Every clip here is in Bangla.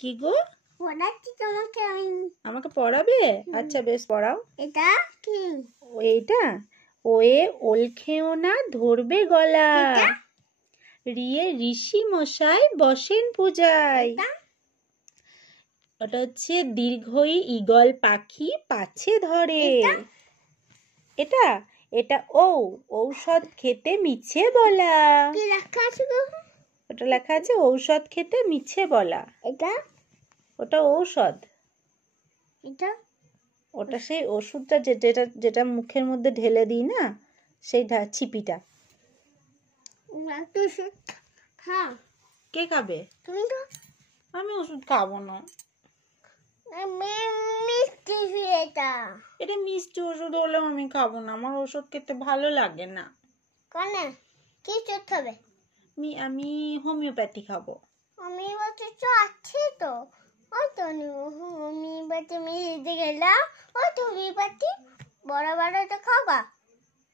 কি গো? পড়াচ্ছি তোমাকে আমি। আমাকে পড়াবে? আচ্ছা বেশ পড়াও। এটা কি? এইটা ওয়ে ওল খেও না ধরবে গলা, রিয়ে ঋষি মশাই বসেন পূজায়। ওটা হচ্ছে দীর্ঘই ঈগল পাখি পাছে ধরে। এটা এটা ঔষধ খেতে মিছে বলা। কি লেখা আছে গো? ওটা লেখা আছে ঔষধ খেতে মিছে বলা। এটা ওটা ঔষধ। এটা ওটা সেই ওষুধটা যেটা যেটা মুখের মধ্যে ঢেলে দিই না, সেই ছিপিটা। খা। কে খাবে? তুমি তো। আমি ওষুধ খাবো না। মিষ্টি এটা। এটা মিষ্টি ওষুধ হলেও আমি খাবো না, আমার ওষুধ খেতে ভালো লাগে না। কেন? কি ওষুধ খাবে? আমি হোমিওপ্যাথি খাবো। হোমিওপ্যাথি তো আছে তো। ওই তো হোমিওপ্যাথি মিশে গেলাম। ওই তো হোমিওপ্যাথি বড় বড় তো খাবা।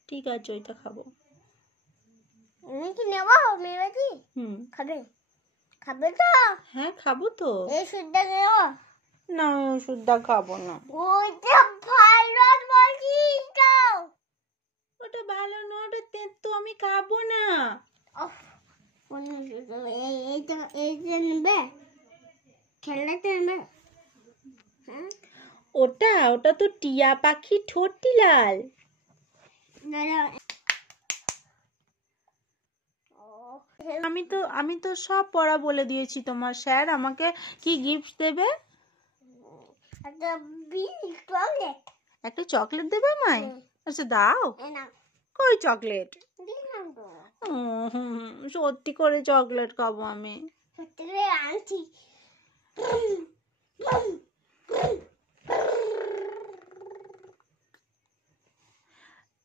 ঠিক আছে, ওইটা খাবো। তুমি কি নেবা হোমিওপ্যাথি? খাবে? খাবে তো? হ্যাঁ খাবো তো। এই ওষুধটা নেবা? না, ওই ওষুধটা খাবো না। ওইটা ভালো বলছি তো। ওটা ভালো না, ওটা তেতো, আমি খাবো না। এইটা নেবে? খেলনাটা নেবে? ওটা তো টিয়া পাখি ঠোঁটটি লাল। আমি তো সব পড়া বলে দিয়েছি তোমার। স্যার আমাকে কি গিফট দেবে? একটা চকলেট দেবে আমায়? আচ্ছা দাও। কই চকলেট? সত্যি করে চকলেট খাবো আমি।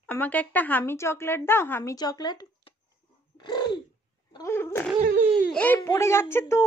আমাকে একটা হামি চকলেট দাও, হামি চকলেট। এই পড়ে যাচ্ছে তো।